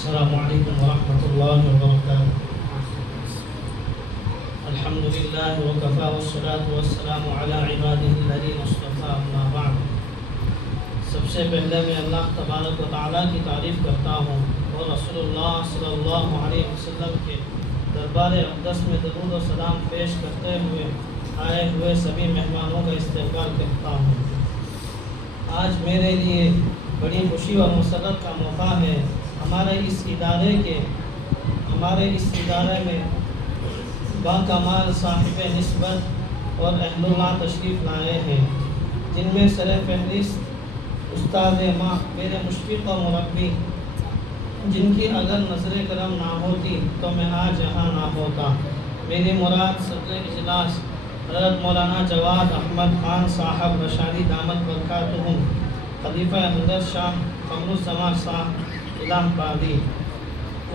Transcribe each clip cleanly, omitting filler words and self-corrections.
अस्सलामु अलैकुम वरहमतुल्लाहि वबरकातुहू। अल्हम्दुलिल्लाहि व कफ़ा वस्सलातु वस्सलामु अला इबादिहिल्लज़ीना इस्तफ़ा, अम्मा बअद। सबसे पहले मैं अल्लाह तबारक व तआला की तारीफ़ करता हूँ और रसूलुल्लाह सल्लल्लाहु अलैहि वसल्लम के दरबार अक़दस में दरूद व सलाम पेश करते हुए आए हुए सभी मेहमानों का इस्तक़बाल करता हूँ। आज मेरे लिए बड़ी खुशी और मसरत का मौका है। हमारे इस इदारे में बाकमाल साहिब निस्बत और अहलुल्लाह तशरीफ़ लाए हैं, जिनमें सर फहरिस्त उस्ताद माँ मेरे मुशफ़िक़ और मुरब्बी, जिनकी अगर नज़र करम ना होती तो मैं आज यहाँ ना होता। मेरी मुराद सदर इजलास हज़रत मौलाना जवाद अहमद ख़ान साहब रशादी दामत बरकातुहुम, खलीफा हज़रत शाह क़मरुज़्ज़मान साहब इलाहाबादी,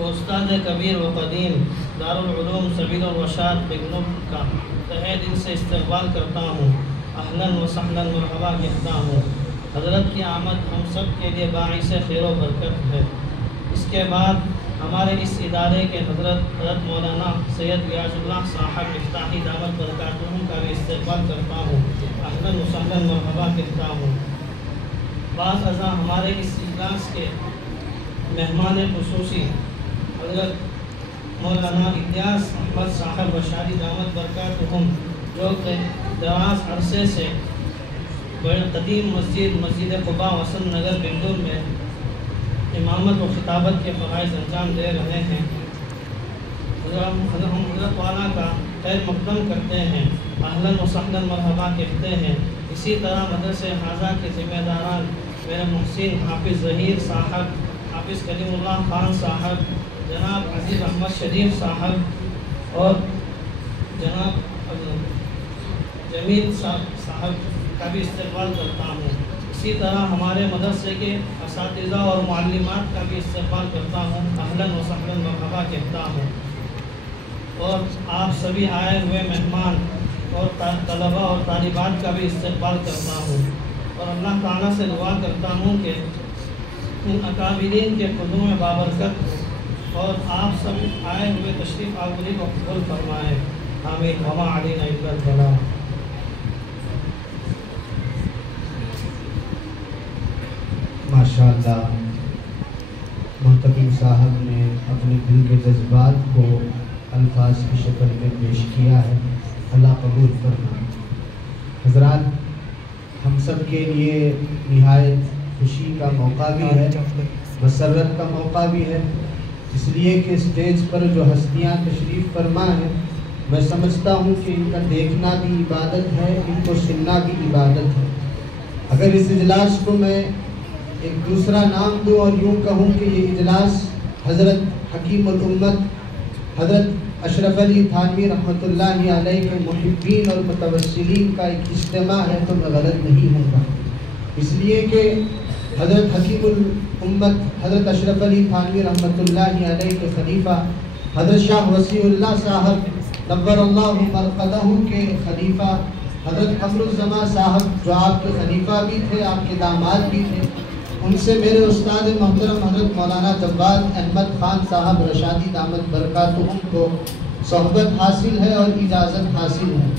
उस्ताद कबीर व क़दीम दारुल उलूम सबीलुर रशाद बिगनुब का तहे दिल से इस्तक़बाल करता हूँ। अहलन व सहलन मरहबा कहता हूँ। हज़रत की आमद हम सब के लिए बाइसे खैर व बरकत है। इसके बाद हमारे इस इदारे के हज़रत मौलाना सैयद रियाजुल्लाह साहब मिफ्ताही दामत बरकातुहुम का भी इस्तक़बाल करता हूँ। अहलन व सहलन मरहबा कहता हूँ। बाज़ अज़ा हमारे इस इजलास के मेहमान खुसूसी हज़रत मौलाना इलियास अहमद साहब रशादी दामत बरकातुहुम, जो कि दराज अरसे से बड़े कदीम मस्जिद क़ुबा वसंत नगर बिंदुर में इमामत व खिताबत के फ़राइज़ अंजाम दे रहे हैं, हम हज़रत वाला का खैर मक़दम करते हैं, अहलन व सहलन मरहबा कहते हैं। इसी तरह मदरसे हाजा के ज़िम्मेदारान मेरे मुहसिन हाफिज़ ज़हीर साहब, हाफिज़ कलीमुल्लाह ख़ान साहब, जनाब अज़ीज़ अहमद शरीफ साहब और जनाब जमील साहब का भी इस्तक़बाल करता हूँ। इसी तरह हमारे मदरसे के असातिज़ा और मुअल्लिमात का भी इस्तक़बाल करता हूँ, अहलन व सहलन मरहबा कहता हूँ। और आप सभी आए हुए मेहमान और तलबा और तालिबात का भी इस्तक़बाल करता हूँ और अल्लाह ताला से दुआ करता हूँ कि इन अकाबिरीन के खुदों में बाबरकत और आप सब आए हुए तशरीफ़ आवरी को कबूल फरमाएँ। आमीन। वमा अलैना इल्लल बलाग। माशाअल्लाह, मुंतकिम साहब ने अपने दिल के जज्बात को अल्फाज की शक्ल में पेश किया है। अल्लाह कबूल फरमाए। हज़रात, हम सब के लिए निहायत खुशी का मौका भी है, मसरत का मौका भी है, इसलिए कि स्टेज पर जो हस्तियाँ तशरीफ़ फरमा हैं, मैं समझता हूँ कि इनका देखना भी इबादत है, इनको सुनना भी इबादत है। अगर इस इजलास को मैं एक दूसरा नाम दूँ और यूँ कहूँ कि ये इजलास हज़रत हकीमुल उम्मत हज़रत अशरफ अली थानवी रहमतुल्लाहि अलैहि के मुहिब्बीन और मुतवस्सिलीन का एक इज्तिमा है तो मैं गलत नहीं होगा। इसलिए कि हज़रत हकीमुल उम्मत हज़रत अशरफ अली थानवी रहमतुल्लाहि अलैहि के खलीफा हज़रत शाह वसीउल्लाह साहब नव्वरल्लाहु मरक़दहू के खलीफा हज़रत क़मरुज़्ज़मान साहब, जो आपके खलीफा भी थे, आपके दामाद भी थे, उनसे मेरे उस्ताद मोहतरम हज़रत मौलाना जवाद अहमद ख़ान साहब रशादी दामत बरकातुहुम को सोहबत हासिल है और इजाज़त हासिल है।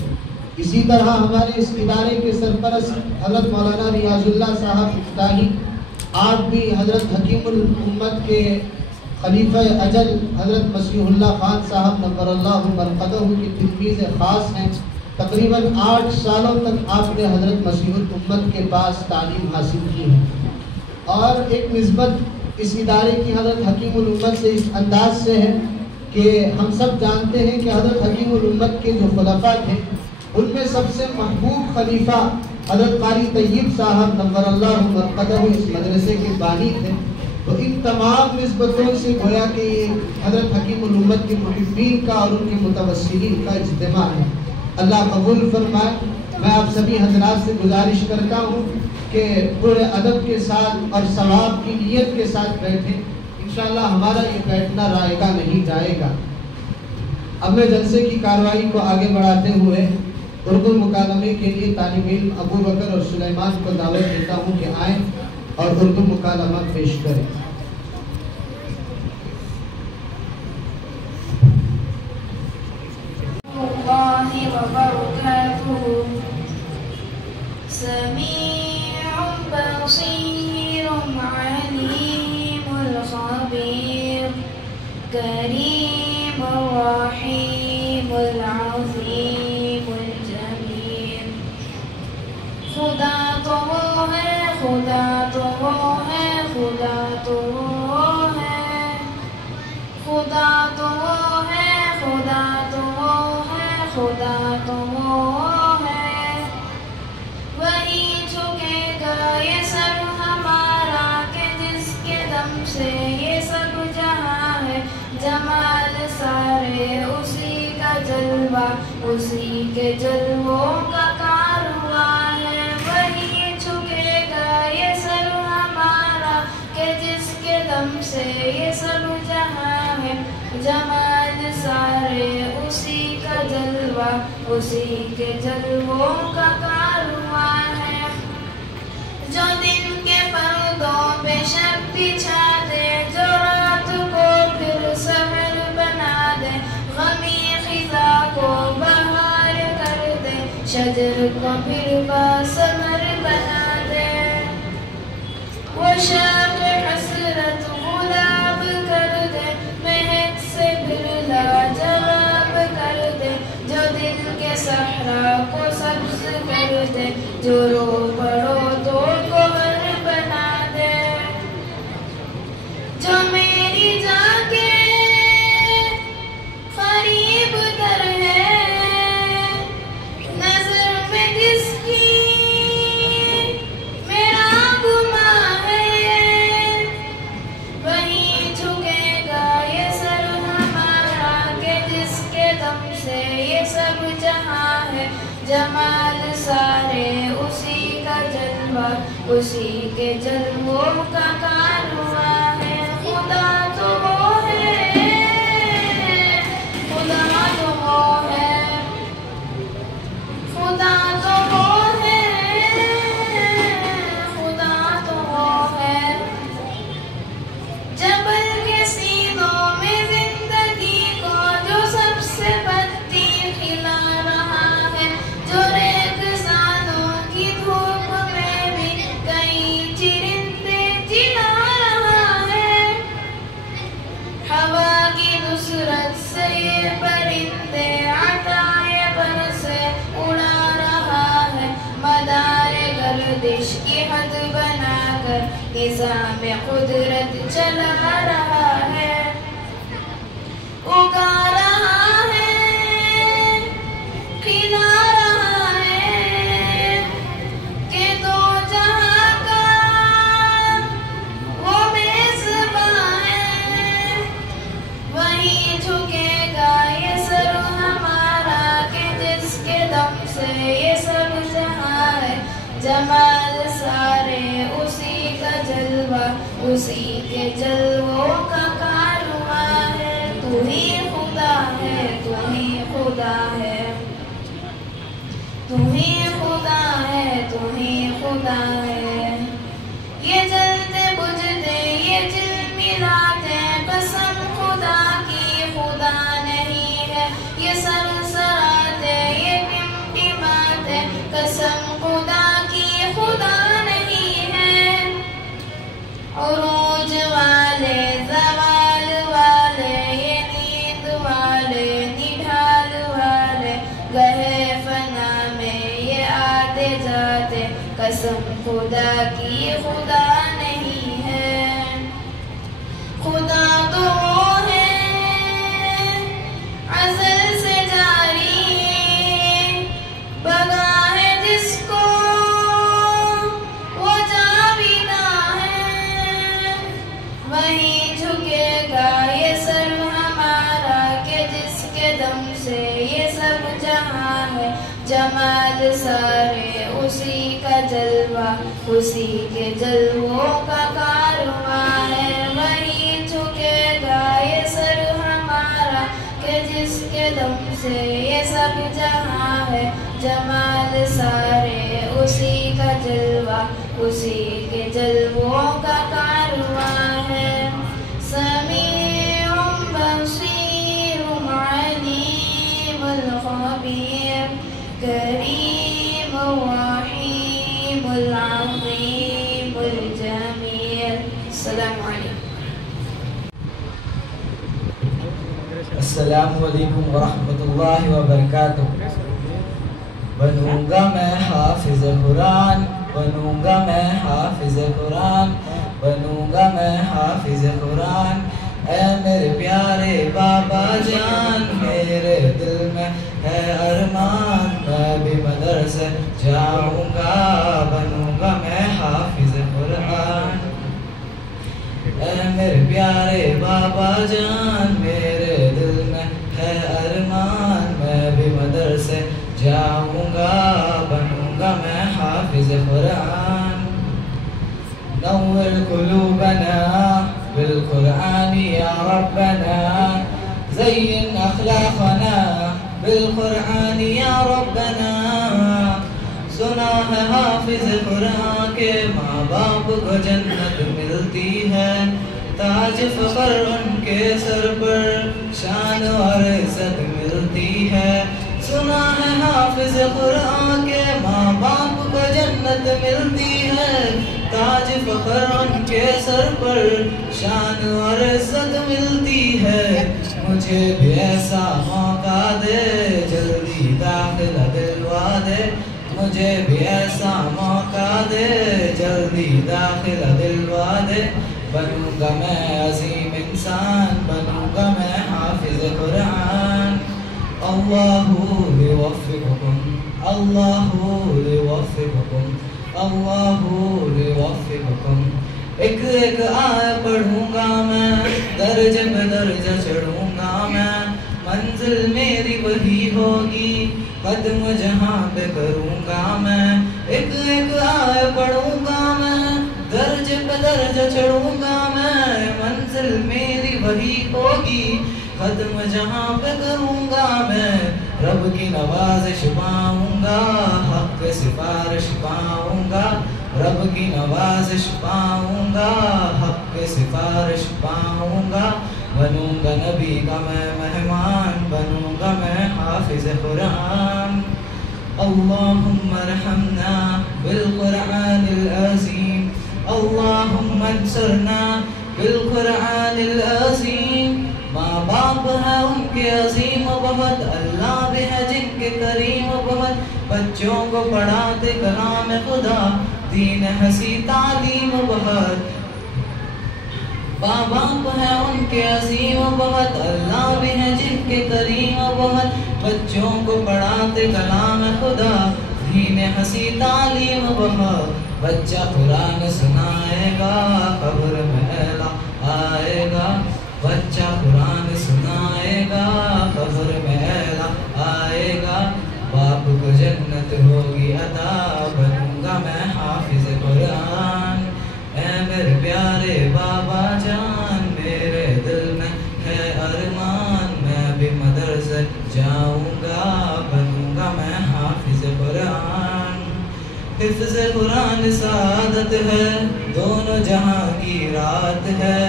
इसी तरह हमारे इस इदारे के सरपरस्त हज़रत मौलाना रियाजुल्लाह साहब मिफ्ताही, आप भी हज़रत हकीमुल उम्मत के खलीफा अजल हज़रत मसीहुल्लाह ख़ान साहब नव्वरल्लाहु मरक़दहू के तिलमीज़ ख़ास हैं। तकरीबन 8 सालों तक आपने हज़रत मसीहुल उम्मत के पास तालीम हासिल की है और एक निस्बत इस इदारे की हज़रत हकीमुल उम्मत से इस अंदाज से है कि हम सब जानते हैं कि हज़रत हकीमुल उम्मत के जो खुलफा थे, उनमें सबसे महबूब खलीफा हज़रत क़ारी तय्यब साहब नव्वरल्लाहु मरक़दहू इस मदरसे के बानी थे। तो इन तमाम निस्बतों से गोया कि ये हज़रत हकीमुल उम्मत के मुहिब्बीन का और उनके मुतवस्सिलीन का इज्तिमा है। अल्लाह कबूल फरमाए। मैं आप सभी हज़रात से गुजारिश करता हूँ कि पूरे अदब के साथ और सवाब की नीयत के साथ बैठें। इंशाअल्लाह हमारा ये बैठना रायगा नहीं जाएगा। अब मैं जलसे की कार्रवाई को आगे बढ़ाते हुए उर्दू मुकालमे के लिए तालिब इल्म अबू बकर और सुलेमान को दावत देता हूँ कि आएँ और उर्दू मुकालमा पेश करें। करीम रहीमुल अज़ीमुल जमील। खुदा तो वो है, खुदा तो वो है, खुदा तो वो है, खुदा तो वो है, खुदा तो वो है, खुदा तो वो है। वही झुकेगा ये सर हमारा कि जिसके दम से ये सब जहाँ है। जमाल सारे उसी का जलवा, उसी के जलवों का कारवां है। वही झुकेगा ये सर हमारा कि जिसके दम से ये सब जहाँ है। जमाल सारे उसी का जलवा, उसी के जलवों का कारवां है। जो दिन के पर्दों पे शब बिछा दे, जो रात को फिर सहर बना दे, गमी खिज़ा को बहार कर दे, शजर को फिर बासमर बना दे। वो शाख हसरत गुलाब कर दे, महक से फिर लाजवाब कर दे। जो दिल के सहरा को सब्ज कर दे, जो रो पड़ो तो कोहर बना दे। जो मेरी जाके करीब तर है, नजर में जिसकी मेरा गुमा है। वही झुकेगा ये सर हमारा कि जिसके दम से ये सब जहाँ है। जमाल सारे उसी का जलवा, उसी के जलवों का कारवां है। खुदा तो वो है, खुदा तो वो है, खुदा तो वो है, खुदा तो वो है। जबल के सीनों में जिंदगी को जो सबसे बत्ती खिला रहा है। जो रेगिस्तानों की धूप में भी कई चिरिंदे जिला रहा है। हवा की नुसरत से ये परिंदे अताए पर से उड़ा रहा है। मदारे गर्दिश की हद बनाकर निज़ाम कुदरत चला रहा है। उगा रहा है, खिला रहा है कि दो जहां का वो मेज़बां है। वही झुकेगा ये सर हमारा कि जिसके दम से ये सब जहाँ है। जमाल सारे उसी का जलवा, उसी के जलवों का कारवां है। तू ही खुदा है, तू ही खुदा है, तू ही खुदा है, तू ही खुदा है। ये जलते बुझते ये झिलमिलाते, कसम खुदा की खुदा नहीं है। ये सरसराते ये टिमटिमाते, कसम खुदा की खुदा नहीं है। उरूज वाले, ज़वाल वाले, ये नींद वाले, निढाल वाले, गहे फना में ये आते जाते, कसम खुदा की खुदा नहीं है। खुदा तो वो है अज़ल से जारी, बगा है जिसको वो जाविदा है। वही झुकेगा ये सर हमारा कि जिसके दम से ये सब जहाँ है। जमाल सारे उसी का जलवा, उसी के जलवों का कारवां है। वही झुकेगा ये सर हमारा कि जिसके दम से ये सब जहाँ है। जमाल सारे उसी का जलवा, उसी के जलवों का कारवां है। समीउम बसीरुम अलीमुल खबीर, करीम रहीमुल अज़ीमुल जमील। अस्सलामु अलैकुम। अस्सलामुअलैकुम वरहमतुल्लाहि वबरकातुह। बनूंगा मैं हाफिज कुरान, बनूंगा मैं हाफिज कुरान, बनूंगा मैं हाफिज कुरान। ऐ मेरे प्यारे बाबा जान, मेरे दिल में है अरमान, मैं भी मदरसे जाऊंगा, बनूंगा मैं हाफिज कुरान। ऐ मेरे प्यारे बाबा जान, मेरे दिल में है अरमान, मैं भी मदरसे जाऊंगा, बनूंगा मैं हाफिज कुरान। नव्विर कुलूबना बिल कुरान या रब्बना, ज़य्यिन अखलाक़ना बिल कुरान या रब्बना। सुना है हाफिज कुरान के माँ बाप को जन्नत मिलती है, ताज फ़ख्र उनके सर पर शान और इज़्ज़त मिलती है। सुना है हाफिज कुरान के माँ बाप को जन्नत मिलती है, ताज फ़ख्र उनके सर पर शान और इज़्ज़त मिलती है। मुझे भी ऐसा मौका दे, जल्दी दाखिला दिलवा दे, मुझे भी ऐसा मौका दे, जल्दी दाखिला दिलवा दे। बनूंगा मैं अजीम इंसान, बनूंगा मैं हाफिज कुरान। अल्लाहु लिवफ़िकुम, अल्लाहु लिवफ़िकुम, अल्लाहु लिवफ़िकुम। एक एक आय पढ़ूंगा मैं, दर्जे पे दर्जा चढ़ूंगा मैं, मंजिल मेरी वही होगी, कदम जहाँ पे करूँगा मैं। एक एक आय पढ़ूंगा मैं, दर्जे पे दर्जा चढ़ूंगा मैं, मंजिल मेरी वही होगी, कदम जहाँ पे करूँगा मैं। रब की नवाज़िश पाऊँगा, हक़ पे सिफारिश पाऊँगा, रब की नवाज़िश पाऊँगा, हक़ पे सिफारिश पाऊँगा। बनूंगा नबी का मैं मेहमान, बनूंगा मैं हाफिज कुरान। अल्लाहुम्मा रहमना बिल कुरानिल अज़ीम, अल्लाहुम्मा अंसुरना बिल कुरानिल अज़ीम। माँ बाप है उनके अजीम बहुत, अल्लाह भी है जिनके करीम बहुत, बच्चों को पढ़ाते कलाम खुदा, दीन हसी तालीम बहुत। माँ बाप है उनके अजीम बहुत, अल्लाह भी है जिनके करीम बहुत, बच्चों को पढ़ाते कलाम खुदा, दीन हसी तालीम बहुत। बच्चा कुरान सुनाएगा, कब्र में एला आएगा, बच्चा कुरान सुनाएगा, कब्र में एला आएगा, बाप को जन्नत होगी अता, बनूंगा मैं हाफिज कुरान। ऐ मेरे प्यारे बाबा जान, मेरे दिल में है अरमान, मैं भी मदरसे जाऊंगा, बनूंगा मैं हाफिज कुरान। हिफ्ज़ कुरान सादत है, दोनों जहां की रात है,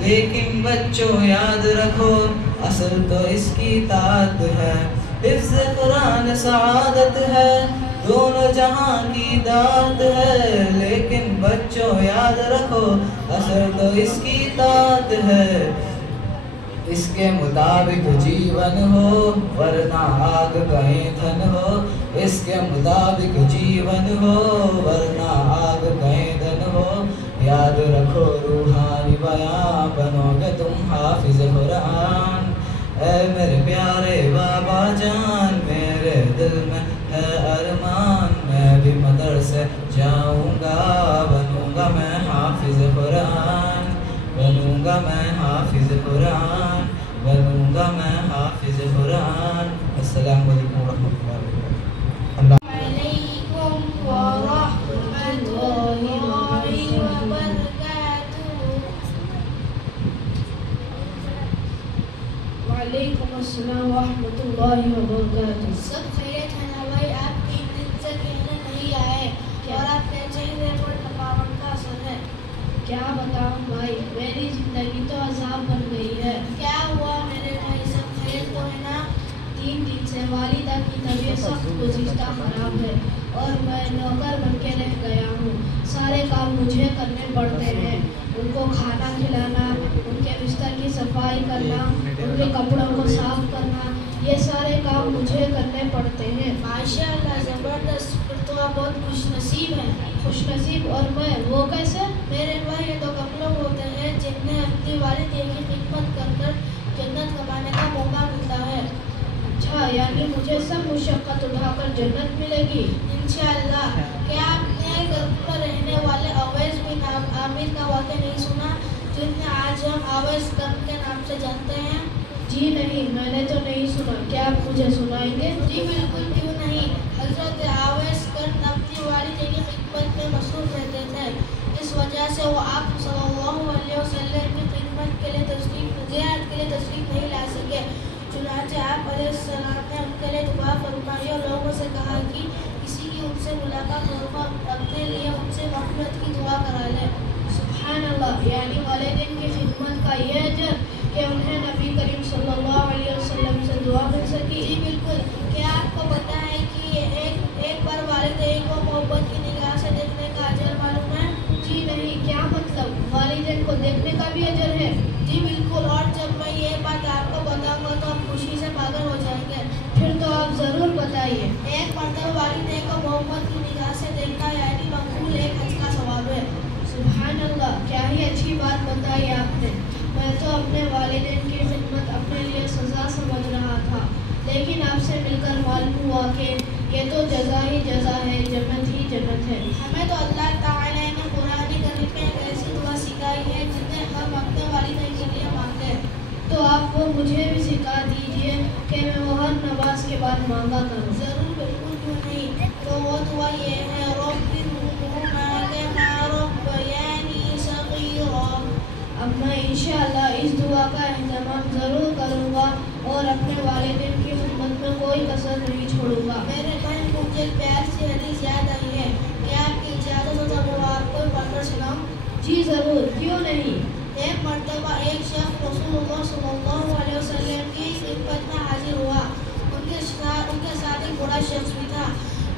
लेकिन बच्चों याद रखो असल तो इसकी तात है। हिफ्ज़ कुरान सआदत है, दोनों जहां की दात है, लेकिन बच्चों याद रखो असल तो इसकी तात है। इसके मुताबिक जीवन हो, वरना आग का ईंधन हो, इसके मुताबिक जीवन हो, वरना आग का ईंधन हो। याद रखो रूहानी बयां, बनोगे तुम हाफिज कुरान। ऐ मेरे प्यारे बाबा जान, मेरे दिल में है अरमान, मैं भी मदरसे जाऊंगा, बनूंगा मैं हाफिज कुरान, बनूंगा मैं हाफिज कुरान, बनूंगा मैं हाफिज कुरान। अस्सलामु अलैकुम रहमतुल्लाहि वालेकुम अस्सलाम वरहमतुल्लाहि वबरकातुहू। सब खैरियत है ना भाई? आप 3 दिन से कहने नहीं आए और आपके चेहरे पर थकावट का असर है। क्या बताऊं भाई, मेरी जिंदगी तो अजाब बन गई है। क्या हुआ मेरे भाई? सब खैरियत तो है ना? 3 दिन से वालिदा की तबीयत सख्त गुज़िश्ता खराब है और मैं नौकर बन के रह गया हूँ। सारे काम मुझे करने पड़ते हैं, उनको खाना खिलाना, उनके बिस्तर की सफाई करना, उनके कपड़ों को साफ करना, ये सारे काम मुझे करने पड़ते हैं। माशाअल्लाह, ज़बरदस्त। फिर तो आप बहुत खुशनसीब हैं। खुशनसीब? और मैं, वो कैसे? मेरे भाई, ये तो कम लोग होते हैं जिन्हें अपनी वालिद की खिदमत कर कर जन्नत कमाने का मौका मिलता है। अच्छा, यानी मुझे सब मुशक्क़त उठाकर जन्नत मिलेगी इंशाअल्लाह। क्या आपने घर पर रहने वाले अवैस बिन आमिर का वाक़या नहीं सुना, जिन्हें आज हम अवैस कर्म के नाम से जानते हैं? जी नहीं, मैंने तो नहीं सुना। क्या आप मुझे सुनाएंगे? जी बिल्कुल, क्यों नहीं। हज़रत अवैस कर्म अपनी वालिद की खिदमत में मसरूफ़ रहते थे। इस वजह से वो आप सल्लल्लाहु अलैहि वसल्लम की खिदमत के लिए ज़ियारत के लिए तशरीफ़ नहीं ला सके। चुनांचे आप अलैहिस्सलाम ने उनके लिए दुआ फरमाई और लोगों से कहा कि किसी की उनसे मुलाकात हो, अपने लिए उनसे मग़फ़िरत की दुआ करा ले। सुभान अल्लाह, यानी वालिदैन की खिदमत का ये अजर कि उन्हें नबी करीम सल्लल्लाहु अलैहि वसल्लम से दुआ मिल सकी। जी बिल्कुल। क्या आपको पता है कि एक बार वालिदैन को मोहब्बत की निगाह से देखने का अजर मालूम है? जी नहीं, क्या मतलब? वालिदैन को देखने का भी अजर है? जी बिल्कुल। और जब मैं ये बात आपको बताऊंगा तो आप खुशी से पागल हो जाएंगे। फिर तो आप ज़रूर बताइए। एक मरतबा वालिदैन को मोहब्बत की निगाह से देखना यानी मकबूल एक हज का सवाब है। सुभान अल्लाह, क्या ही अच्छी बात बताई आपने। मैं तो अपने वालिदैन की खिदमत अपने लिए सज़ा समझ रहा था, लेकिन आपसे मिलकर मालूम हुआ कि ये तो जज़ा ही जज़ा है, जन्नत ही जन्नत है। हमें तो अल्लाह ताला ने कुरान करीम में एक ऐसी दुआ सिखाई है जिसे हम अपने वालिदैन के लिए मांगते हैं। तो आप वो मुझे भी सिखा दीजिए कि मैं वो हर नमाज के बाद मांगा करूँ। ज़रूर, बिल्कुल, क्यों नहीं। तो वो दुआ ये है, अब मैं इंशाअल्लाह इस दुआ का एहतमाम ज़रूर करूँगा और अपने वालिदैन की खिदमत में कोई कसर नहीं छोड़ूंगा। मेरे भाई, मुझे प्यार से हदीस याद आई है। क्या आपकी इजाज़त हो तो मैं आपको पढ़कर सुनाऊं? जी ज़रूर, क्यों नहीं। एक मरतबा एक शख्स रसूलुल्लाह सल्लल्लाहु अलैहि वसल्लम की खिदमत में हाजिर हुआ। उनके साथ एक बूढ़ा शख्स भी था।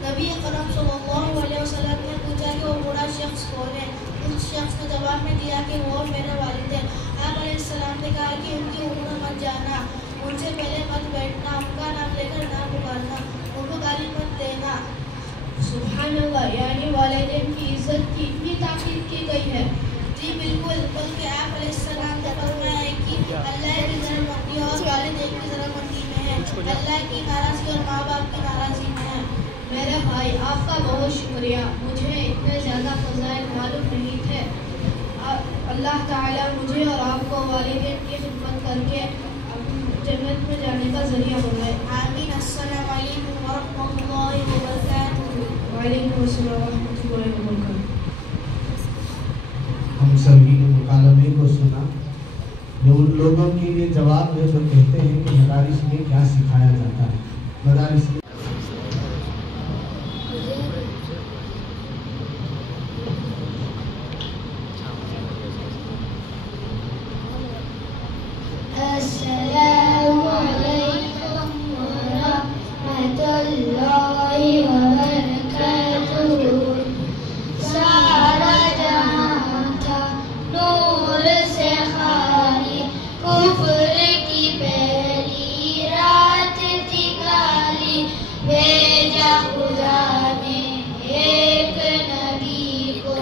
नबी अकरम सल्लल्लाहु अलैहि वसल्लम ने पूछा कि वो बूढ़ा शख्स कौन है। उस शख्स ने जवाब में दिया कि वो मेरे वालिद हैं। आप अलैहिस्सलाम ने कहा कि उनकी उम्र मत जाना, उनसे पहले मत बैठना, उनका नाम लेकर ना पुकारना, उनको गाली मत देना। सुभान अल्लाह, यानी वालिदैन की इज्जत की इतनी ताकीद की गई है। जी बिल्कुल, बल्कि आप अलैहिस्सलाम ने फरमाया है कि अल्लाह की रज़ामंदी और वालिदैन की रज़ामंदी में है, अल्लाह की नाराज़गी और माँ बाप की नाराज़गी में है। मेरे भाई, आपका बहुत शुक्रिया। मुझे इतने ज़्यादा फ़ज़ाइल मालूम नहीं थे। अल्लाह ताला मुझे और आपको वालिदैन की खिदमत करके जन्नत में जाने का ज़रिया बनाए। आमीन। अस्सलामु अलैकुम व रहमतुल्लाहि व बरकातुहू। वालेकुम अस्सलाम व रहमतुल्लाहि व बरकातुहू। हम सभी ने मुकालमे को सुना। जो उन लोगों के लिए जवाब है जो कहते हैं कि मदारिस में क्या सिखाया जाता है। मदारिस में अस्सलामु अलैकुम व रहमतुल्लाहि व बरकातुहू। सारा जहां था नूर से खाली, कुफ्र की पहली रात थी काली। भेजा खुदा ने एक नबी को,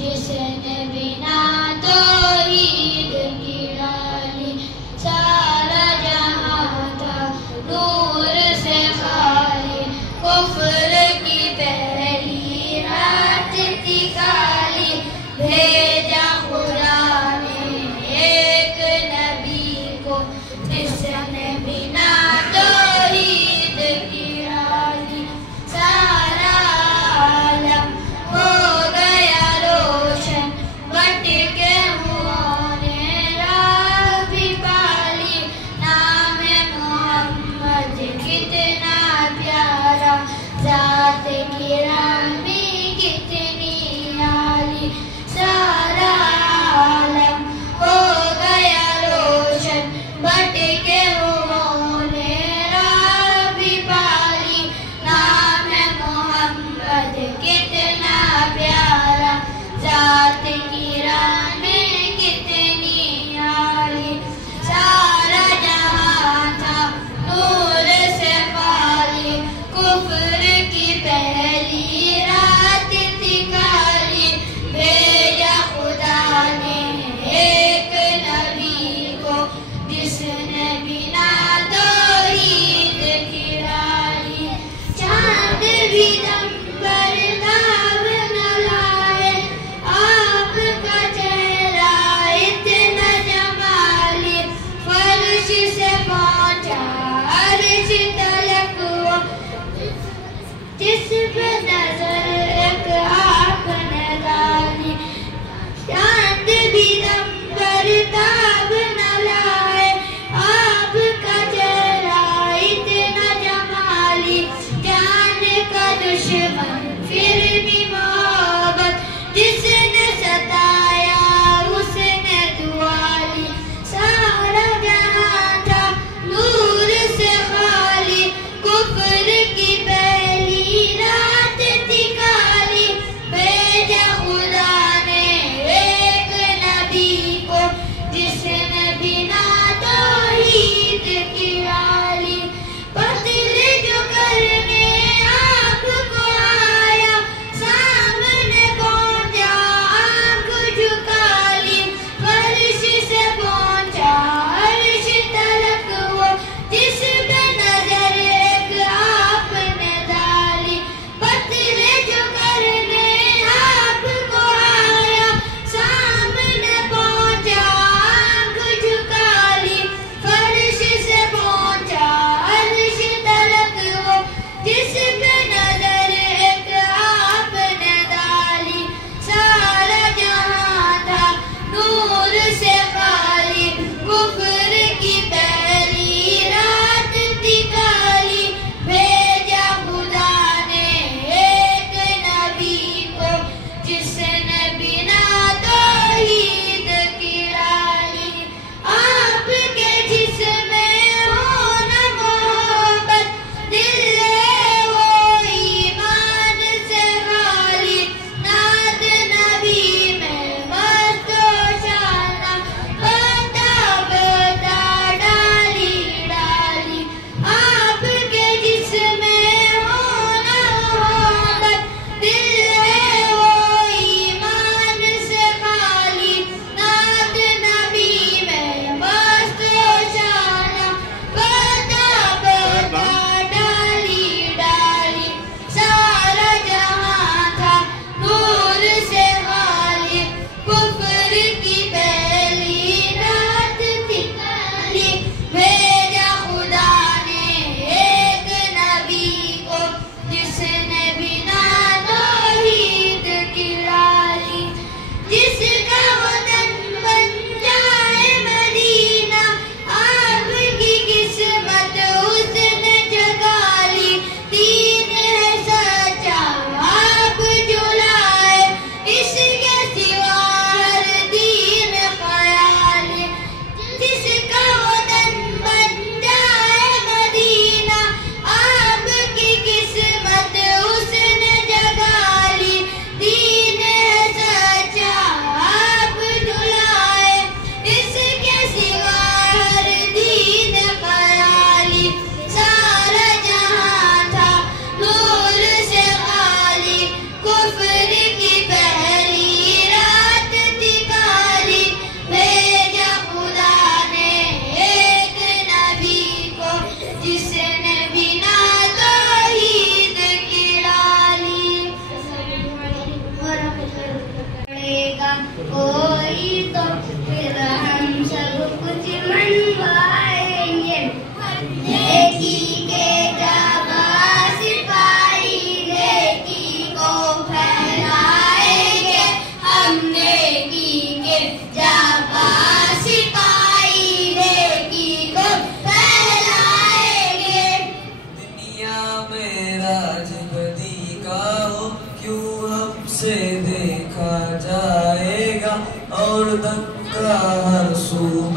जिसने बिना तौहीद की डाली। सारा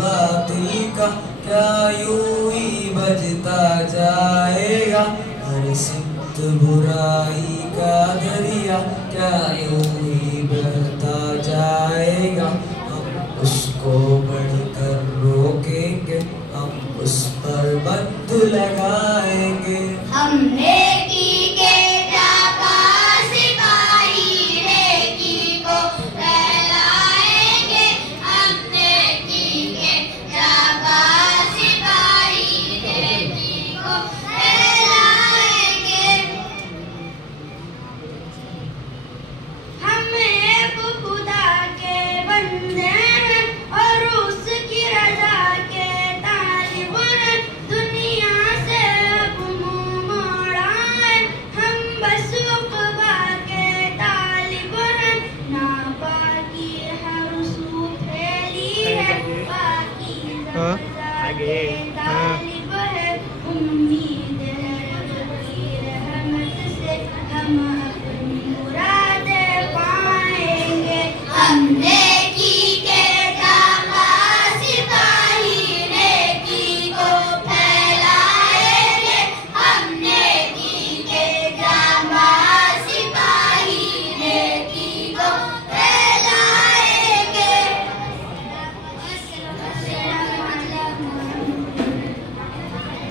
बातिल का क्या यूं ही बजता जाएगा, हर सिमत बुराई का दरिया क्या यूं ही बहता जाएगा। हम उसको बढ़कर रोकेंगे, हम उस पर बंद लगाएंगे। हमने की के जाका सिपाही नेकी को फैलाएंगे, हमने की के जाका सिपाही नेकी को फैलाएंगे। हम एक खुदा के बंदे हैं और उसकी रजा के तालिब हैं, दुनिया से अब मुंह मोड़ा है, हम बस उक़बा के तालिब हैं। नापाकी हर सू फैली है, पाकीज़ा के तालिब है, उम्मीद है रब की रहमत से हम अपनी मुरादें पाएंगे। हमने की के जाका सिपाही नेकी को फैलाएंगे, हमने की के जाका सिपाही नेकी को फैलाएंगे।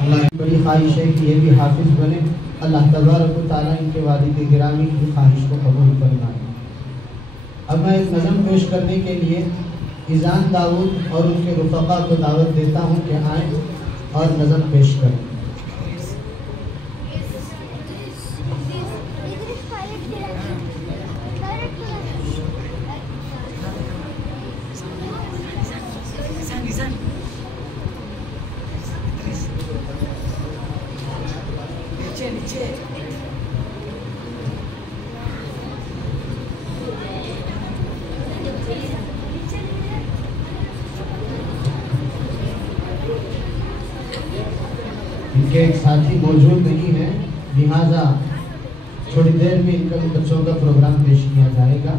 अल्लाह की बड़ी ख्वाहिश है कि ये भी हाफिज बने। अल्लाह तबारक व तआला इनके वालिद गिरामी की ख्वाहिश को कबूल फरमाए। अब मैं एक नज़म पेश करने के लिए इज़ान दाऊद और उनके रुफ़क़ा को दावत देता हूँ कि आएँ और नज़म पेश करें। इनके एक साथी मौजूद नहीं है, लिहाजा थोड़ी देर में इनका बच्चों का प्रोग्राम पेश किया जाएगा।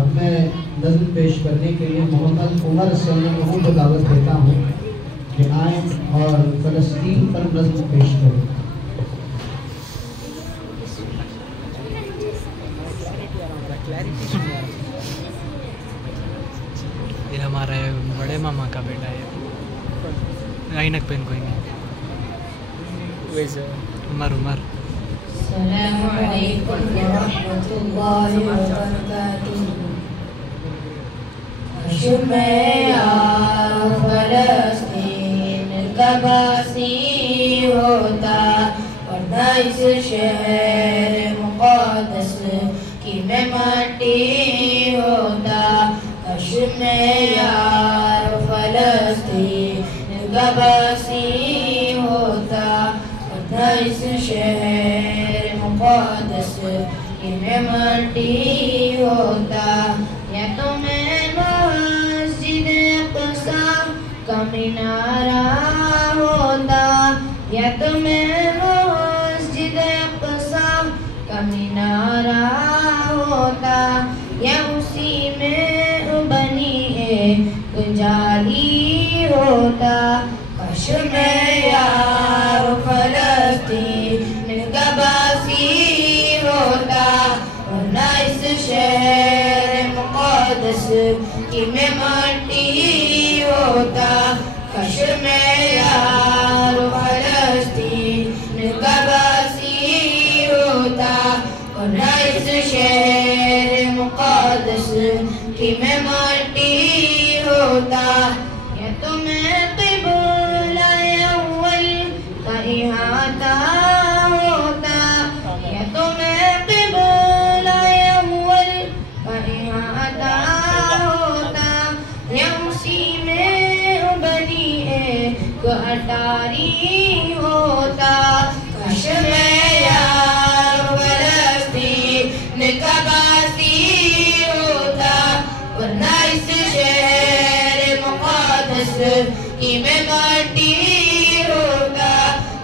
अब मैं नज़्म पेश करने के लिए मोहम्मद उमर सल्लल्लाहु को दावत देता हूँ कि आए और फ़लस्तीन पर नज़्म पेश करें। ये हमारा बड़े मामा का बेटा है, ऐनक पहन कोई नहीं वैसे उमर उमर। अस्सलामु अलैकुम वरहमतुल्लाहि वबरकातुहू। शुमे यार फ़लस्तीन का बासी होता, वरना इस शहर मुक़द्दस की मैं माटी होता। शुमे यार फ़लस्तीन का बासी होता, वरना इस शहर मुक़द्दस की मैं माटी होता। या तो मैं मस्जिद अक़सा का मीनारा होता, या तो मैं मस्जिद अक़सा का मीनारा होता, या उसी में बनी एक जाली होता। काश मैं यार फ़लस्तीन का बासी होता, वरना इस शहर मुक़द्दस की मैं माटी होता। काश मैं यार फ़लस्तीन का बासी होता, वरना इस शहर मुक़द्दस की मैं माटी होता। या तो मैं क़िबला अव्वल का इहाता होता, या तो मैं क़िबला अव्वल का इहाता होता, या उसी में बनी एक अटारी होता। काश मैं यार फ़लस्तीन का बासी होता, वरना इस शहर मुक़द्दस की मैं माटी होता।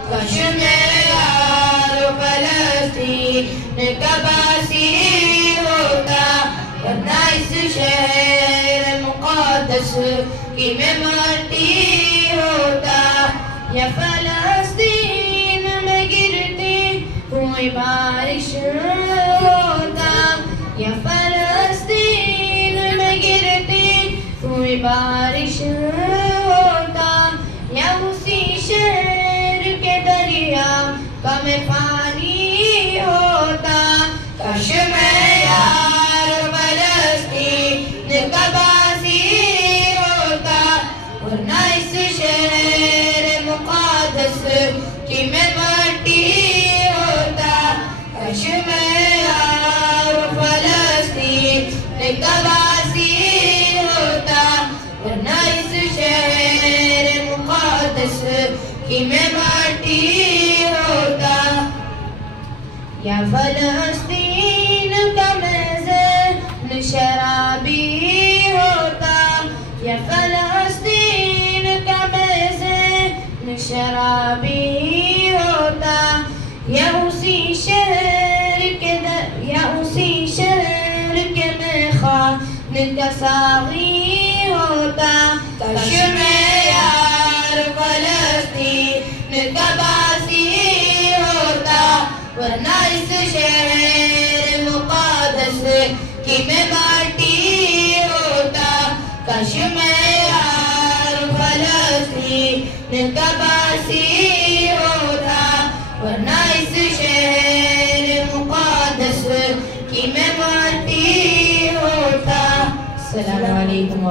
काश मैं यार फ़लस्तीन का बासी होता, वरना इस शहर मुक़द्दस कि मैं माटी होता, या फलस्तीन में गिरती हुई बारिश होता, या फलस्तीन में गिरती हुई बारिश होता, या उसी शहर के दरिया का मैं पानी होता। काश मैं यार फलस्तीन का बासी होता, वरना इस शहर मुक़द्दस की मैं माटी होता। काश मैं यार फलस्तीन का बासी होता, वरना इस शहर मुक़द्दस की मैं माटी होता। या फलस्तीन का मैं ज़हन शराबी होता, या फलस्तीन का मैं ज़हन शराबी होता, या उसी शहर के मैं खान का साक़ी होता। काश मैं यार फलस्तीन का बासी होता, वरना इस शहर मुक़द्दस की मैं माटी होता। काश मैं यार फलस्तीन का बासी होता, वरना इस शहर मुक़द्दस की मैं माटी होता। अस्सलामु अलैकुम व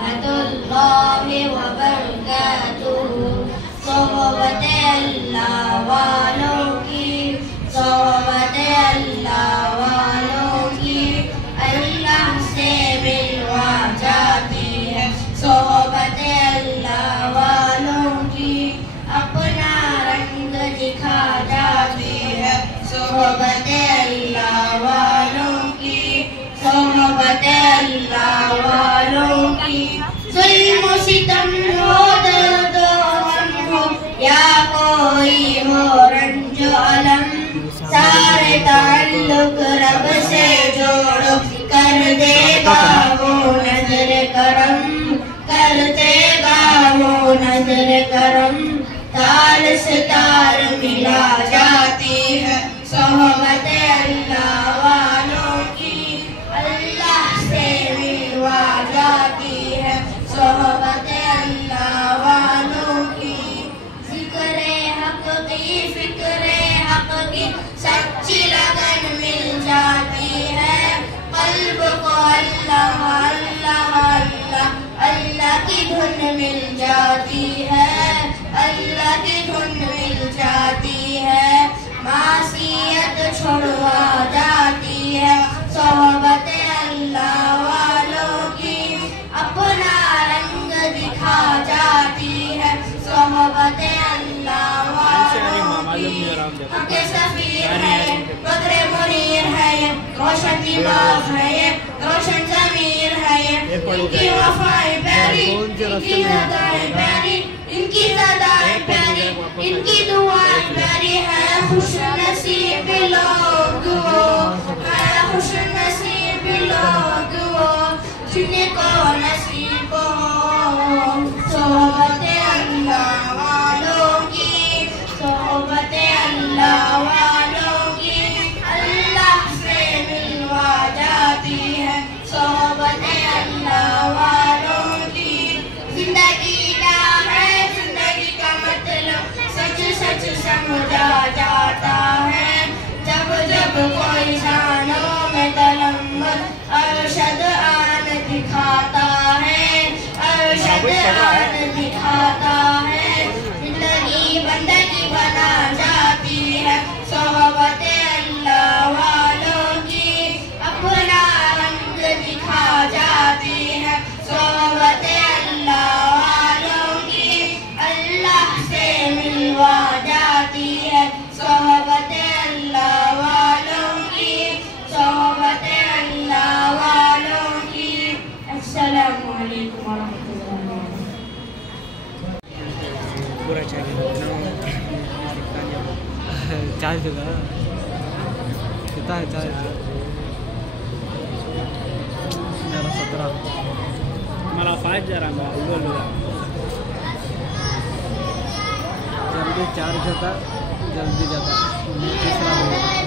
रहमतुल्लाहि व बरकातुहू। सारे ताल्लुक रब से जोड़ो, कर देगा वो नजर करम, कर देगा वो नजर करम। तार से तार मिला जाती है सोहबत अल्लाह वालों की, अल्लाह से मिलवा जाती है सोहबत अल्लाह वालों की। जिक्रे हक की फिक्रे हक की सच्ची लगन मिल जाती है, कल्ब को अल्लाह अल्लाह अल्लाह अल्लाह की धुन मिल जाती है, अल्लाह की धुन मिल जाती है। मासियत छुड़वा जाती है सोहबत अल्लाह वालों की, अपना रंग दिखा जाती है सोहबत अल्लाह वालों की। उनके सफीर है ये, बदरे मुनीर है ये, रोशन दिमाग है ये, रोशन ज़मीर है ये। इनकी वफ़ाएं प्यारी, इनकी अदाएं प्यारी, इनकी सदाएं प्यारी, इनकी दुआएं प्यारी है। खुश नसीब लोग वो है, खुश नसीब लोग वो जिनको नसीब हो सोहबत अल्लाह वालों की, सोहबत अल्लाह वालों की। अल्लाह से मिलवा जाती है सोहबत अल्लाह वालों की। जिंदगी क्या है, जिंदगी का मतलब सच सच समझा जाता है, जब जब कोई शानों में तलम्मत अरशद आन दिखाता है, अरशद आन दिखाता है। जिंदगी बंदगी बना जाती है सोहबत अल्लाह वालों की, अपना रंग दिखा जाती है सोहबत अल्लाह वालों की। अल्लाह से मिलवा जाती है सोहबत अल्लाह वालों की, सोहबत चार्ज देगा कितना है चार्ज? मेरा 17 मला 5 जरा जल्दी चार्ज होता जल्दी जाता तीसरा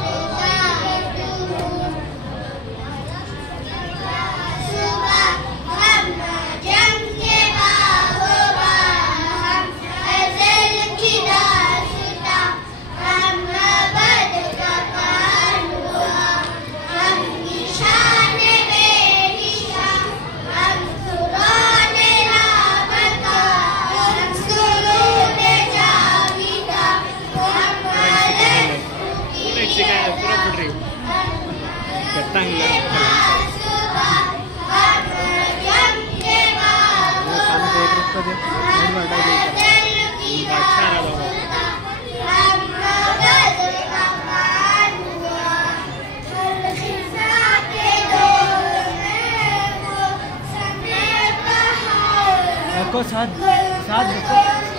को साथ साथ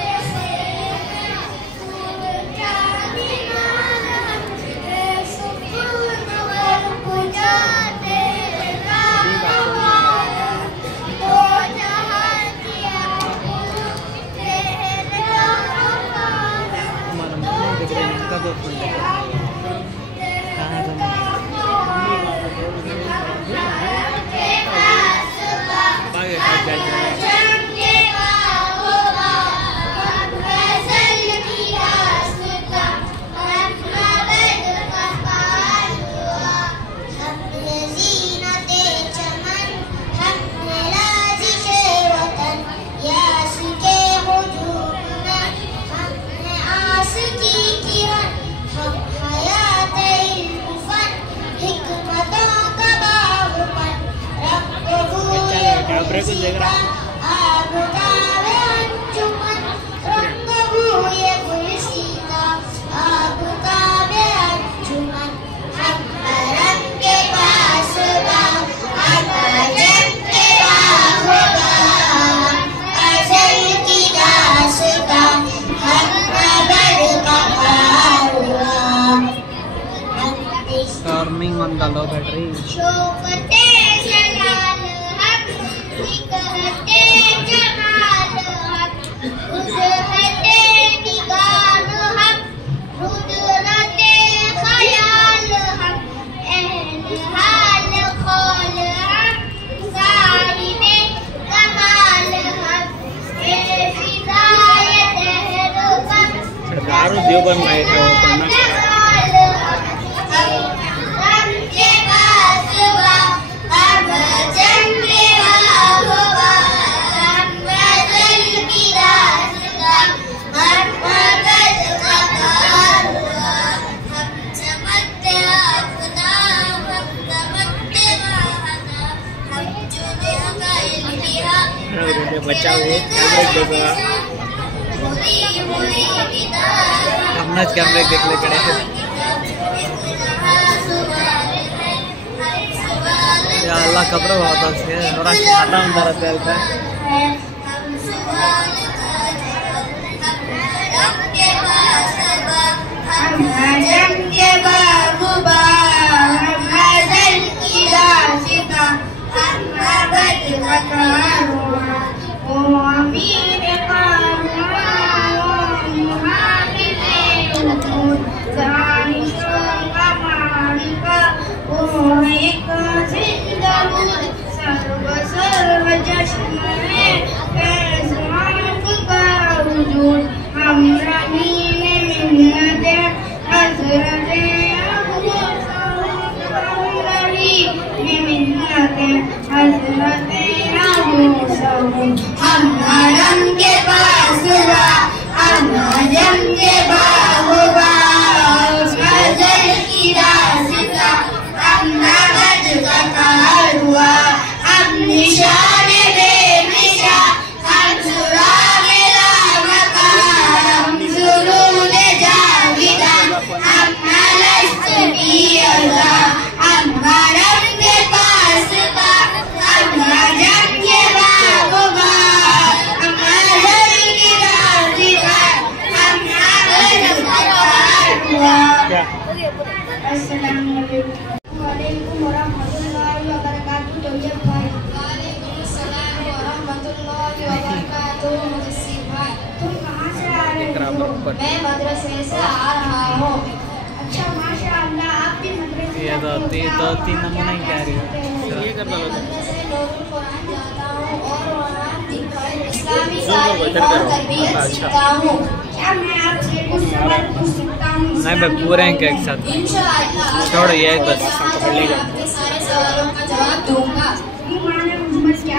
turning on the low battery. Deoband light है वो पढ़ना बच्चा वो हमने कैमरे देख ले खड़े या अल्लाह कब्र बहुत अच्छे है और खाना अंदर रहता है अभी 2-3 नमूना ही कह रही हूँ। ये कर दो नूरुल कुरान जाता हूँ और वहाँ इस्लामी ज़ूम करो, इधर तालीम और करो। तरबियत अच्छा। सीखता हूँ। क्या मैं आपसे कुछ सवाल पूछ सकता हूँ? नहीं भाई पूरे हैं क्या एक साथ? इंशाअल्लाह छोड़ो ये एक बस। आपके सारे सवालों का जवाब दूंगा।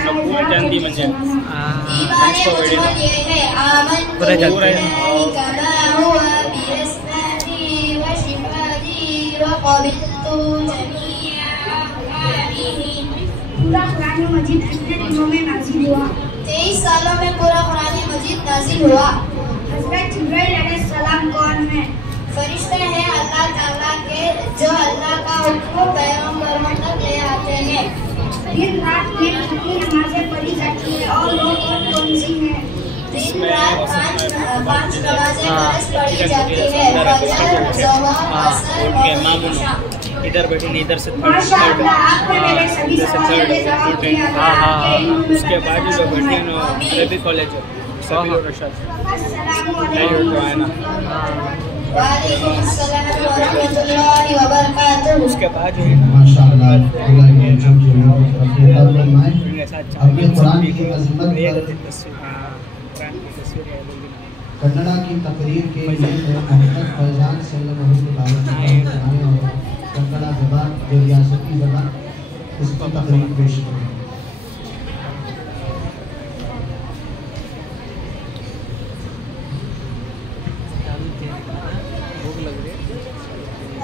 सब पूरे जल्दी बन जाए हाँ ईमान मुझमें ये है आमन पूरे जल्दी। कमा हुआ बिस्मिल्लाहि व शिफाही व क़बिलतु जमीअ अहकामिही। पूरा कुरान मजीद कितने दिनों में नाज़िल हुआ? 23 सालों में पूरा कुरान मजीद नाजिल हुआ। हज़रत जिब्राइल अलैहिस्सलाम कौन है? फरिश्ते हैं अल्लाह ताला के जो अल्लाह का हुक्म पैगंबरों तक ले आते हैं। दिन रात में कितनी नमाजें पढ़ी जाती है और वो कौन सी हैं? दिन रात पाँच नमाजें फर्ज पढ़ी जाती है। फजर, ज़ोहर, असर, मग़रिब, इशा। इधर बैठी नहीं, इधर से माशाअल्लाह, आपने मेरे सभी सवालों के जवाब दिए। उसके बाद जो बैठी ना अरबी कॉलेज है सभी रशाद वालेकुम अस्सलाम व रहमतुल्लाहि व बरकातुहू। उसके बाद जो है माशाअल्लाह अल्लाह के जो अपने दर फरमाए उनके साथ और ये कुरान की अज़मत पर कुरान की तस्वीर है कन्नड़ा की तकरीर के लिए मोहम्मद फैजान सल्लल्लाहु अलैहि वसल्लम और कन्नड़ा ज़बान जो रियासती ज़बान इसकी तकरीर पेश करें।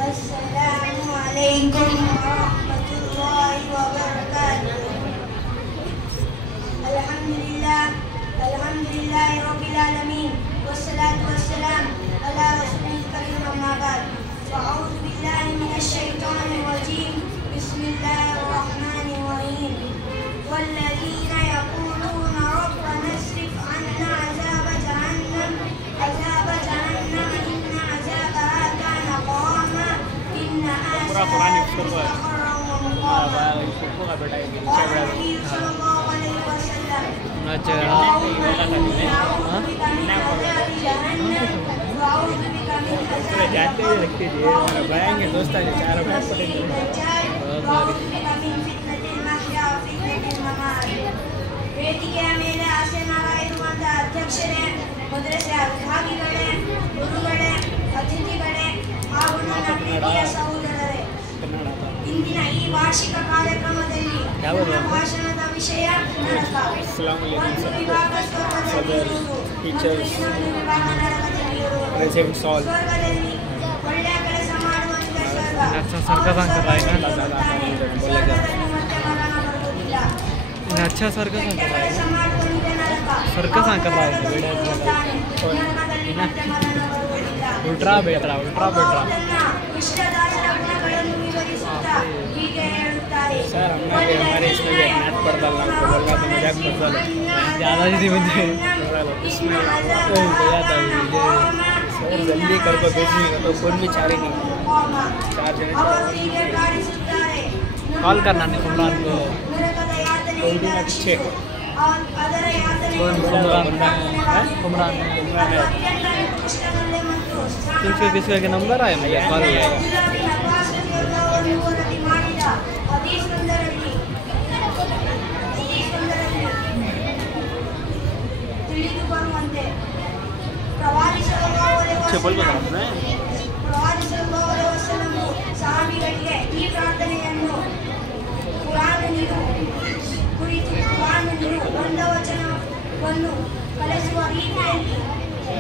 अस्सलामु अलैकुम व रहमतुल्लाहि व बरकातुहू। अल्हम्दुलिल्लाहि रब्बिल आलमीन वस्सलातु वस्सलाम अला रसूलिल करीम अम्मा बाद। अऊज़ु बिल्लाहि मिनश शैतानिर रजीम। बिस्मिल्लाहिर रहमानिर रहीम। वल्लज़ीना यक़ूलूना रब्बना अस्रिफ अन्ना अज़ाब जहन्नम इन्न अज़ाबहा काना ग़रामा इन्नहा पूरा कुरान साअत शुरू है मुस्तक़र्रम व का बेटा है सल्लल्लाहु अलैहि वसल्लम। अच्छा पूरे जानते ही रखते थे हमारा बयाएंगे दोस्त आज चार बार ವೇದಿಕೆಯ ಮೇಲೆ ಆಸೀನರಾಗಿರುವಂಥ ಅಧ್ಯಕ್ಷರೇ, ಮದ್ರಸೆ ವಿಭಾಗಿಗಳೇ, ಗುರುಗಳೇ, ಅತಿಥಿಗಳೇ ಹಾಗೂ ನನ್ನ ಪ್ರೀತಿಯ ಸಹೋದರರೇ, ಇಂದಿನ ಈ ವಾರ್ಷಿಕ ಕಾರ್ಯಕ್ರಮದಲ್ಲಿ ನನ್ನ ಭಾಷಣದ ವಿಷಯ ನರಕ. ಒಂದು ವಿಭಾಗ ಸ್ವರ್ಗದಲ್ಲಿರುವುದು, ಇನ್ನೊಂದು ವಿಭಾಗ ನರಕದಲ್ಲಿರುವುದು. ಸ್ವರ್ಗದಲ್ಲಿ ಒಳ್ಳೆಯ ಕೆಲಸ ಮಾಡುವಂತ ಸ್ವರ್ಗ. ಸ್ವರ್ಗದಲ್ಲಿ ಮತ್ತೆ ಮರಣ ಬರುವುದಿಲ್ಲ. अच्छा स्वर्ग ಕೆಟ್ಟ ಕೆಲಸ ಮಾಡುವಂತ ನರಕ. स्वर्ग सांग कर रहा है ನರಕದಲ್ಲಿ ಮತ್ತೆ ಮರಣ ಬರುವುದಿಲ್ಲ. उल्ट्रा बेटा ಅದನ್ನ ಇಷ್ಟದಾಸರ ಗುಣಗಳನ್ನು ವಿವರಿಸುತ್ತಾ ಹೀಗೆ ಹೇಳುತ್ತಾರೆ. सर हमने हमारे इसमें भी मैथ पढ़ता था हमको बोल रहा था मजाक करता था ज़्यादा जी मुझे इसमें सर जल्दी कर को भेजने का तो फोन भी चार्ज नहीं चार्ज ಅವರು ಹೀಗೆ ಕಾಣಿಸುತ್ತಾರೆ. कॉल करना नहीं उमरान को ನರಕದ ಯಾತನೆಯಿಂದ ರಕ್ಷಿಸು. ಅದರ ಯಾತನೆಯಿಂದ उमरान ಅತ್ಯಂತ ನಿಕೃಷ್ಟದಲ್ಲಿ ಮತ್ತು किसके किसके के नंबर आए मुझे कॉल किया ವರದಿ ಮಾಡಿದ ಹದೀಸೊಂದರಲ್ಲಿ ತಿಳಿದು ಬರುವಂತೆ ಪ್ರವಾದಿ ಸಲ್ಲಲ್ಲಾಹು ಅಲೈಹಿ ವಸಲ್ಲಂ ಸಹಾಬಿಗಳಿಗೆ ಈ ಪ್ರಾರ್ಥನೆಯನ್ನು ಕುರಿತು ಒಂದವಚನವನ್ನು ಕಲಿಸುವ ರೀತಿಯಲ್ಲಿ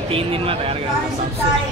3 दिन में तैयार कर ಕಾಣಿಸುತ್ತಾರೆ.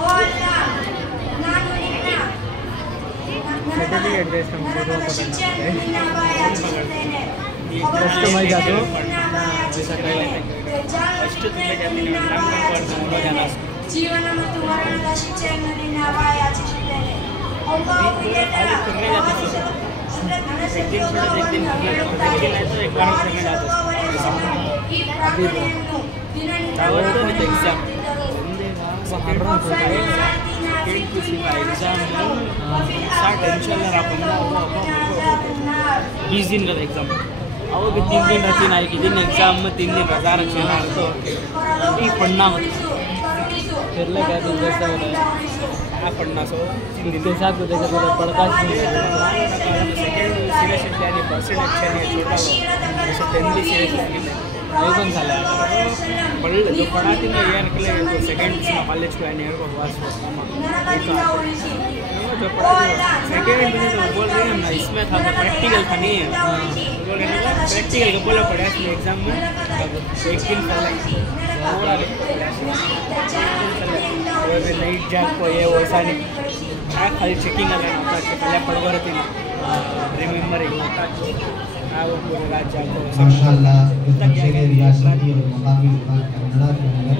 ಓ ಅಲ್ಲಾ, ನಾನು ನಿನ್ನ ನರಕದ ಶಿಕ್ಷೆಯನ್ನು ನಿನ್ನ ಅಭಯಾಚಿಸುತ್ತೇನೆ. ಜೀವನ ಮತ್ತು ಮರಣದ ಶಿಕ್ಷೆಯನ್ನು ನಿನ್ನ ಅಭಯಾಚಿಸುತ್ತೇನೆ. ಈ ಪ್ರಾರ್ಥನೆಯನ್ನು ದಿನನಿತ್ಯ सेकंड किसी का एग्जाम है सा टेंशन ले रहा पंगा 20 दिन का एग्जाम अब भी 3 दिन रहती ना एक दिन एग्जाम में 3 दिन रजा रखे ना तो ये पढ़ना मत फिर ले क्या दिन जैसा होता है आप पढ़ना सो 3 दिन के साथ तो देखा तो पढ़ता ही नहीं सेकंड सीरियस यानी परसेंट अच्छा नहीं छोटा लो जैसे 10 भी सीरियस यानी आई कौन सा लगा पढ़ जो पढ़ाती ना यार निकले तो सेकंड इसमें कॉलेज को यानी को वास जो पढ़ाती सेकंड में तो बोल रहे हैं ना इसमें था प्रैक्टिकल था नहीं है बोल रहे हैं प्रैक्टिकल के बोला पढ़ा इसमें एग्जाम में एक दिन पहले पूरा वो भी नाइट जैक को ये वैसा नहीं खाली चेकिंग अलग पहले पढ़वा रहती ना रिमेम्बरिंग वो पूरे रात जाको माशाअल्लाह इस बच्चे के रियासती और मकामी ज़ुबान कन्नड़ा के अंदर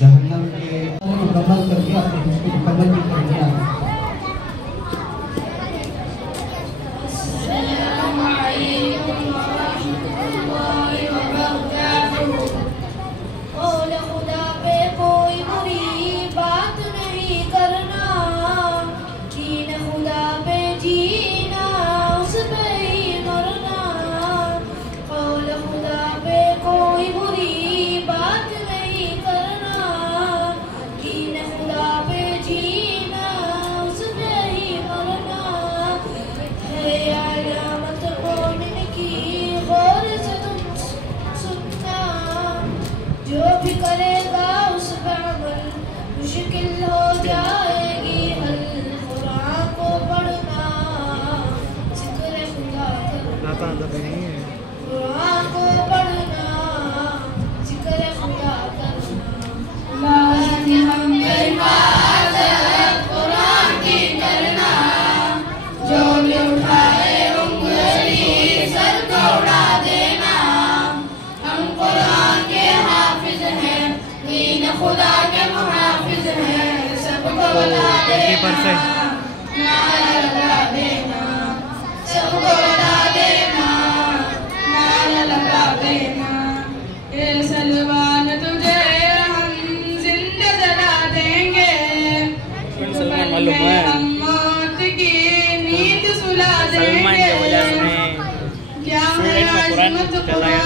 जहन्नम के मुकम्मल करके अपने हिस्से मुकम्मल भी कर दिया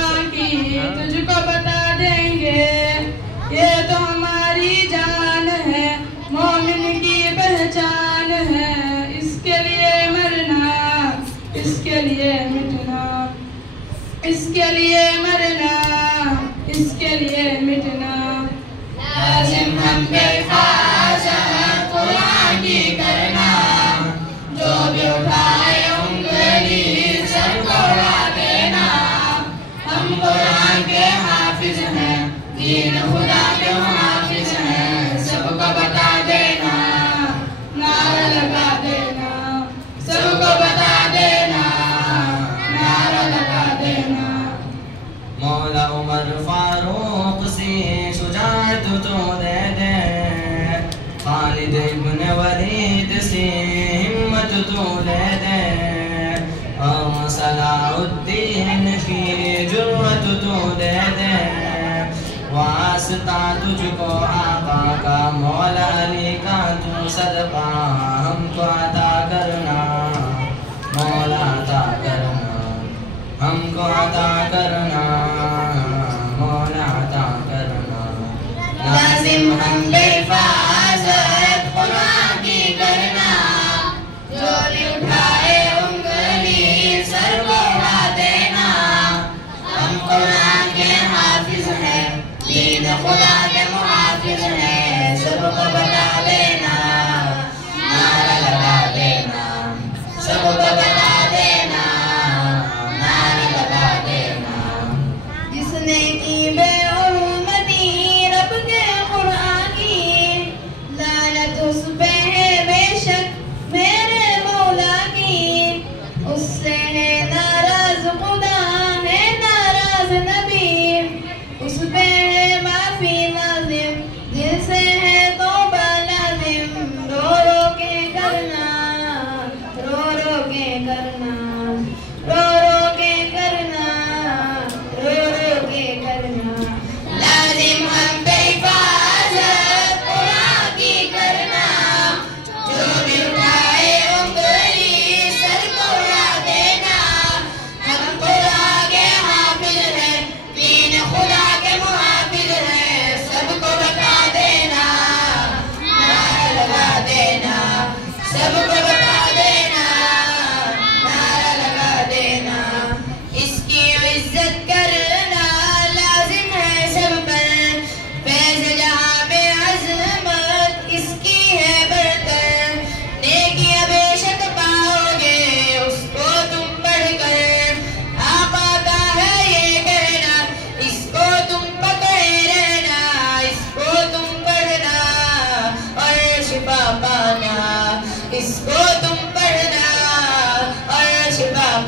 तुझको बता देंगे ये तो हमारी जान है मोमिन की पहचान है इसके लिए मरना इसके लिए मिटना इसके लिए मरना इसके लिए मिटना लाजिम हम पे ख़ास है कुरान की करना जो भी उठाए उंगली सर को उड़ा देना हम कुरान के हाफिज हैं दीन खुदा के हाफिज हैं सबको बता देना नारा लगा देना सबको बता देना नारा लगा देना मौला उमर फारूक से शुजाअत तो दे दे खालिद इब्न वलीद से हिम्मत तो दे दे और सलाउद्दीन की जुर्रत तो दे दे वास्ता तुझको आका का मौला अली का तू सदका हमको अता करना मौला अता करना हमको अता करना मौला अता करना लाजिम हम बेफाजत कुरान की करना जो भी उठाए उंगली सर को उड़ा देना हम कुरान के हाफिज हैं दीन खुदा के मुहाफिज हैं सबको बता देना नारा लगा देना सबको बता देना नारा लगा देना जिसने की बेउर्मती रब के कुरान की लानत उस पे है बेशक मेरे मौला की उससे है नाराज खुदा है नाराज नबी उस पे है माफी ना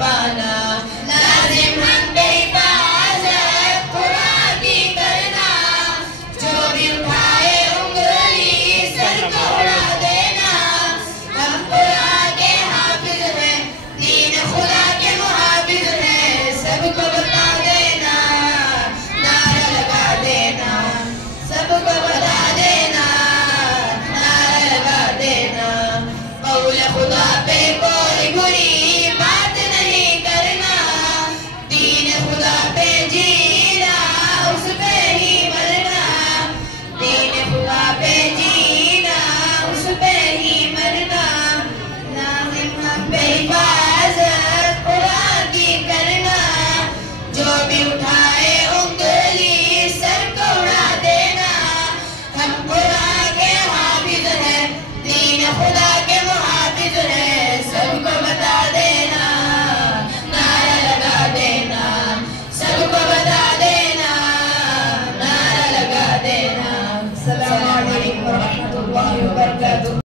रब्बाना